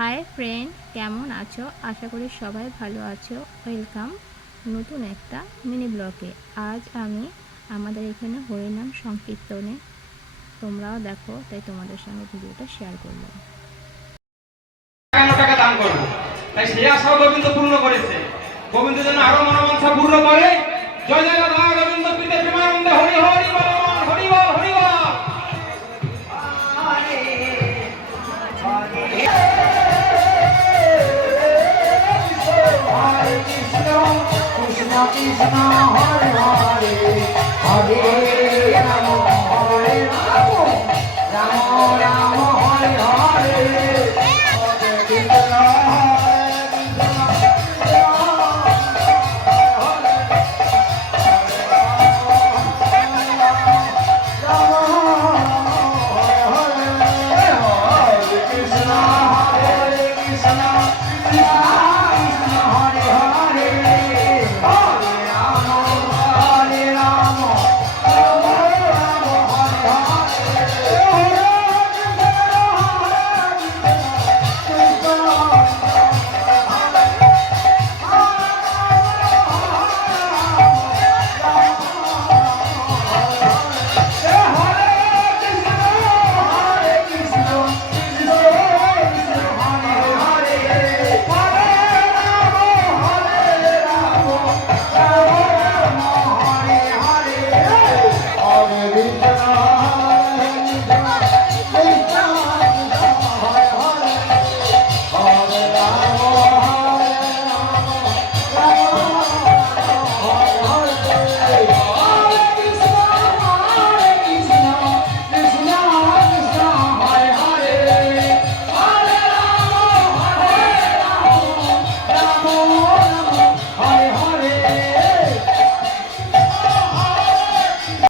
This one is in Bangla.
হাই ফ্রেন্ড কেমন আছো? আশা করি সবাই ভালো আছো। ওয়েলকাম নতুন একটা মিনি ব্লগে আজ আমি আমাদের এখানে হরিনাম সংকীর্তনে তোমরাও দেখো, তাই তোমাদের সঙ্গে ভিডিওটা শেয়ার করলাম। পূর্ণ করেছে। গোবিন্দ যেন আরও মনোবাঞ্ছা পূর্ণ করে। জয় জয় কৃষ্ণ হরে হরে হরে